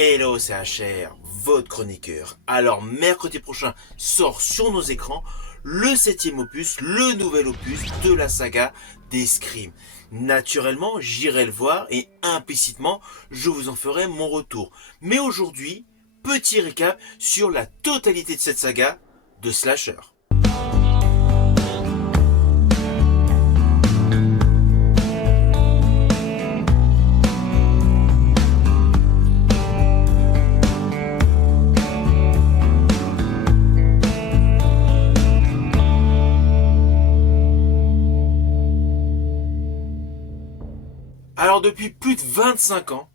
Hello, c'est HR, votre chroniqueur. Alors, mercredi prochain sort sur nos écrans le 7e opus, le nouvel opus de la saga des Scream. Naturellement, j'irai le voir et implicitement, je vous en ferai mon retour. Mais aujourd'hui, petit récap sur la totalité de cette saga de slasher. Alors depuis plus de 25 ans,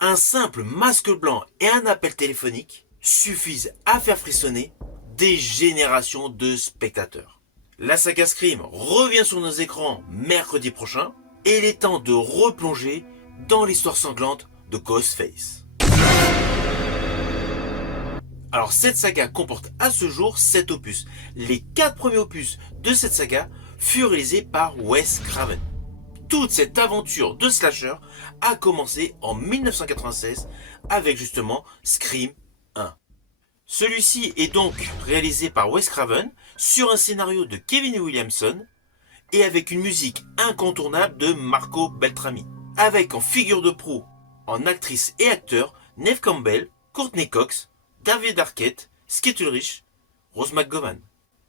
un simple masque blanc et un appel téléphonique suffisent à faire frissonner des générations de spectateurs. La saga Scream revient sur nos écrans mercredi prochain et il est temps de replonger dans l'histoire sanglante de Ghostface. Alors cette saga comporte à ce jour 7 opus. Les 4 premiers opus de cette saga furent réalisés par Wes Craven. Toute cette aventure de slasher a commencé en 1996 avec justement Scream 1. Celui-ci est donc réalisé par Wes Craven sur un scénario de Kevin Williamson et avec une musique incontournable de Marco Beltrami. Avec en figure de proue, en actrice et acteur, Neve Campbell, Courtney Cox, David Arquette, Skeet Ulrich, Rose McGowan.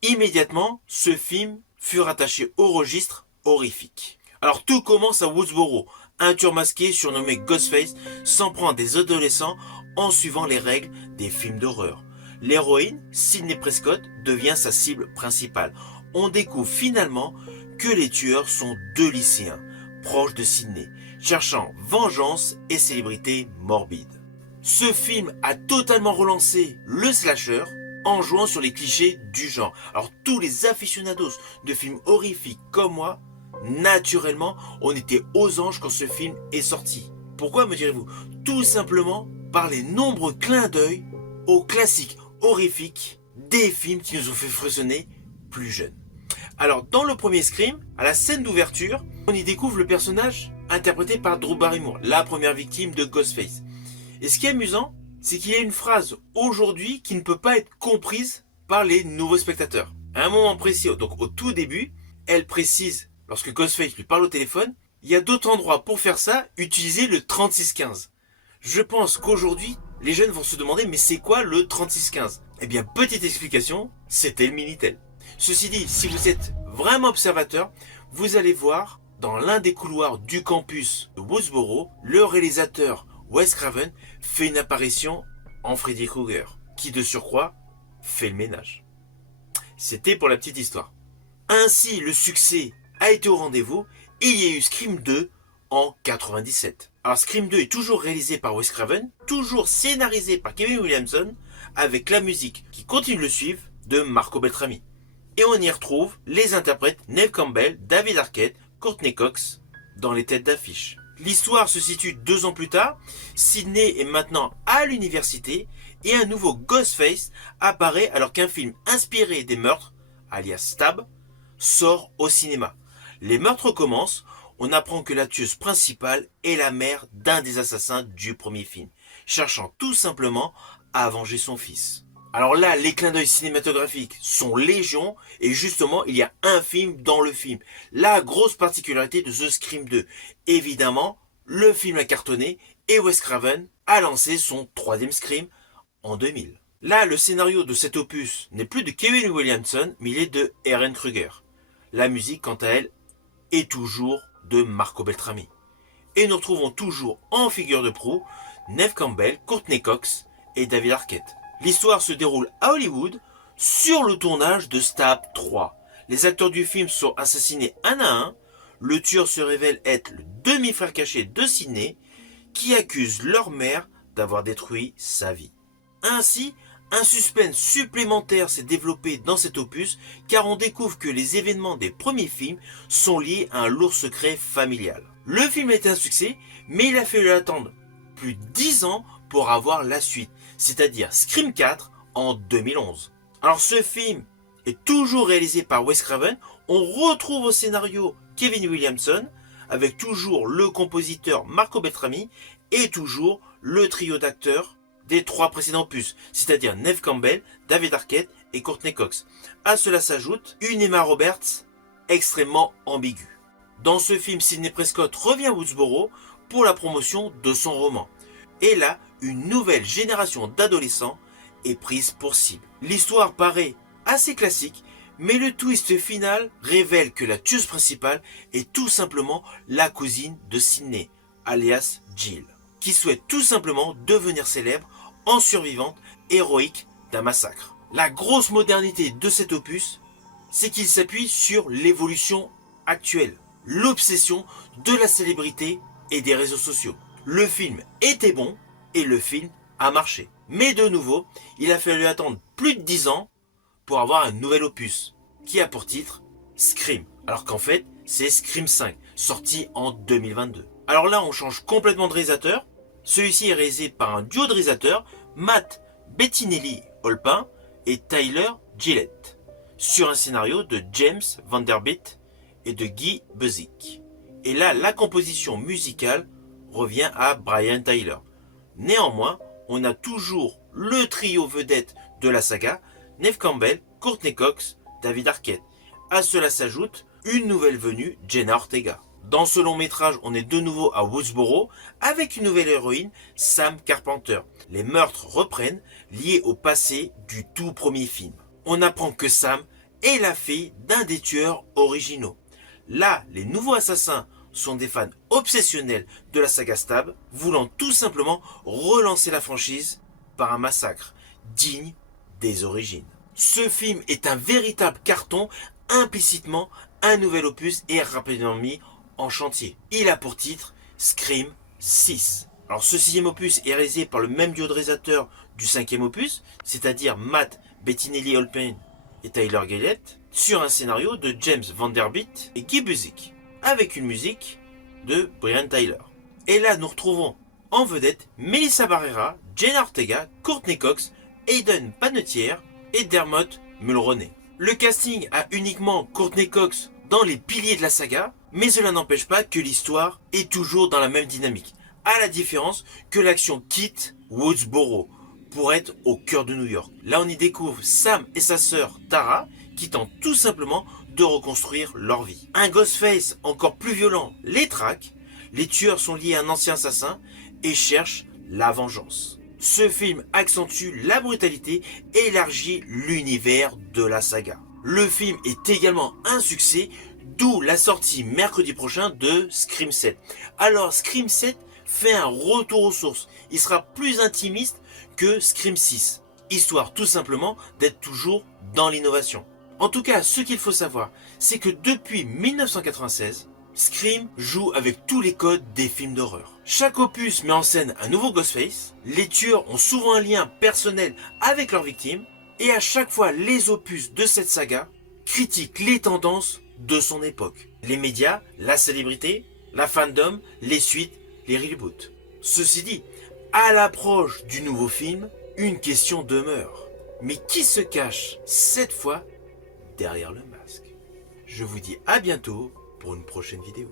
Immédiatement, ce film fut rattaché au registre horrifique. Alors tout commence à Woodsboro. Un tueur masqué surnommé Ghostface s'en prend à des adolescents en suivant les règles des films d'horreur. L'héroïne, Sidney Prescott, devient sa cible principale. On découvre finalement que les tueurs sont 2 lycéens, proches de Sidney, cherchant vengeance et célébrité morbide. Ce film a totalement relancé le slasher en jouant sur les clichés du genre. Alors tous les aficionados de films horrifiques comme moi, naturellement, on était aux anges quand ce film est sorti. Pourquoi, me direz-vous? Tout simplement par les nombreux clins d'œil aux classiques horrifiques des films qui nous ont fait frissonner plus jeunes. Alors, dans le premier Scream, à la scène d'ouverture, on y découvre le personnage interprété par Drew Barrymore, la première victime de Ghostface. Et ce qui est amusant, c'est qu'il y a une phrase aujourd'hui qui ne peut pas être comprise par les nouveaux spectateurs. À un moment précis, donc au tout début, elle précise, lorsque Ghostface lui parle au téléphone, il y a d'autres endroits pour faire ça, utiliser le 3615. Je pense qu'aujourd'hui, les jeunes vont se demander, mais c'est quoi le 3615? Eh bien, petite explication, c'était le Minitel. Ceci dit, si vous êtes vraiment observateur, vous allez voir, dans l'un des couloirs du campus de Woodsboro, le réalisateur Wes Craven fait une apparition en Freddy Krueger, qui de surcroît fait le ménage. C'était pour la petite histoire. Ainsi, le succès a été au rendez-vous et il y a eu Scream 2 en 97. Alors Scream 2 est toujours réalisé par Wes Craven, toujours scénarisé par Kevin Williamson, avec la musique qui continue de le suivre de Marco Beltrami. Et on y retrouve les interprètes Neve Campbell, David Arquette, Courtney Cox dans les têtes d'affiche. L'histoire se situe 2 ans plus tard, Sidney est maintenant à l'université et un nouveau Ghostface apparaît alors qu'un film inspiré des meurtres, alias Stab, sort au cinéma. Les meurtres commencent, on apprend que la tueuse principale est la mère d'un des assassins du premier film, cherchant tout simplement à venger son fils. Alors là, les clins d'œil cinématographiques sont légion et justement, il y a un film dans le film. La grosse particularité de The Scream 2, évidemment, le film a cartonné et Wes Craven a lancé son 3e Scream en 2000. Là, le scénario de cet opus n'est plus de Kevin Williamson, mais il est de Ehren Kruger. La musique, quant à elle, est toujours de Marco Beltrami. Et nous retrouvons toujours en figure de proue Neve Campbell, Courtney Cox et David Arquette. L'histoire se déroule à Hollywood sur le tournage de Stab 3. Les acteurs du film sont assassinés un à un. Le tueur se révèle être le demi-frère caché de Sidney qui accuse leur mère d'avoir détruit sa vie. Ainsi, un suspense supplémentaire s'est développé dans cet opus car on découvre que les événements des premiers films sont liés à un lourd secret familial. Le film est un succès, mais il a fallu attendre plus de 10 ans pour avoir la suite, c'est-à-dire Scream 4 en 2011. Alors ce film est toujours réalisé par Wes Craven, on retrouve au scénario Kevin Williamson, avec toujours le compositeur Marco Beltrami et toujours le trio d'acteurs des 3 précédents opus, c'est-à-dire Neve Campbell, David Arquette et Courtney Cox. À cela s'ajoute une Emma Roberts extrêmement ambiguë. Dans ce film, Sidney Prescott revient à Woodsboro pour la promotion de son roman. Et là, une nouvelle génération d'adolescents est prise pour cible. L'histoire paraît assez classique, mais le twist final révèle que la tueuse principale est tout simplement la cousine de Sidney, alias Jill, qui souhaite tout simplement devenir célèbre en survivante héroïque d'un massacre. La grosse modernité de cet opus, c'est qu'il s'appuie sur l'évolution actuelle, l'obsession de la célébrité et des réseaux sociaux. Le film était bon et le film a marché. Mais de nouveau, il a fallu attendre plus de 10 ans pour avoir un nouvel opus qui a pour titre Scream. Alors qu'en fait, c'est Scream 5, sorti en 2022. Alors là, on change complètement de réalisateur. Celui-ci est réalisé par un duo de réalisateurs, Matt Bettinelli-Olpin et Tyler Gillett, sur un scénario de James Vanderbilt et de Guy Buzik. Et là, la composition musicale revient à Brian Tyler. Néanmoins, on a toujours le trio vedette de la saga, Neve Campbell, Courtney Cox, David Arquette. À cela s'ajoute une nouvelle venue, Jenna Ortega. Dans ce long métrage, on est de nouveau à Woodsboro avec une nouvelle héroïne, Sam Carpenter. Les meurtres reprennent, liés au passé du tout premier film. On apprend que Sam est la fille d'un des tueurs originaux. Là, les nouveaux assassins sont des fans obsessionnels de la saga Stab, voulant tout simplement relancer la franchise par un massacre digne des origines. Ce film est un véritable carton, implicitement un nouvel opus est rapidement mis en chantier. Il a pour titre Scream 6. Alors ce 6e opus est réalisé par le même duo de réalisateurs du 5e opus, c'est-à-dire Matt Bettinelli-Olpin et Tyler Gillett, sur un scénario de James Vanderbilt et Guy Buzik, avec une musique de Brian Tyler. Et là, nous retrouvons en vedette Melissa Barrera, Jenna Ortega, Courtney Cox, Hayden Panettiere et Dermot Mulroney. Le casting a uniquement Courtney Cox dans les piliers de la saga, mais cela n'empêche pas que l'histoire est toujours dans la même dynamique, à la différence que l'action quitte Woodsboro pour être au cœur de New York. Là, on y découvre Sam et sa sœur Tara qui tentent tout simplement de reconstruire leur vie. Un Ghostface encore plus violent les traque, les tueurs sont liés à un ancien assassin et cherchent la vengeance. Ce film accentue la brutalité et élargit l'univers de la saga. Le film est également un succès, d'où la sortie mercredi prochain de Scream 7. Alors Scream 7 fait un retour aux sources, il sera plus intimiste que Scream 6, histoire tout simplement d'être toujours dans l'innovation. En tout cas, ce qu'il faut savoir, c'est que depuis 1996, Scream joue avec tous les codes des films d'horreur. Chaque opus met en scène un nouveau Ghostface, les tueurs ont souvent un lien personnel avec leurs victimes, et à chaque fois les opus de cette saga critiquent les tendances de son époque. Les médias, la célébrité, la fandom, les suites, les reboots. Ceci dit, à l'approche du nouveau film, une question demeure. Mais qui se cache cette fois derrière le masque? Je vous dis à bientôt pour une prochaine vidéo.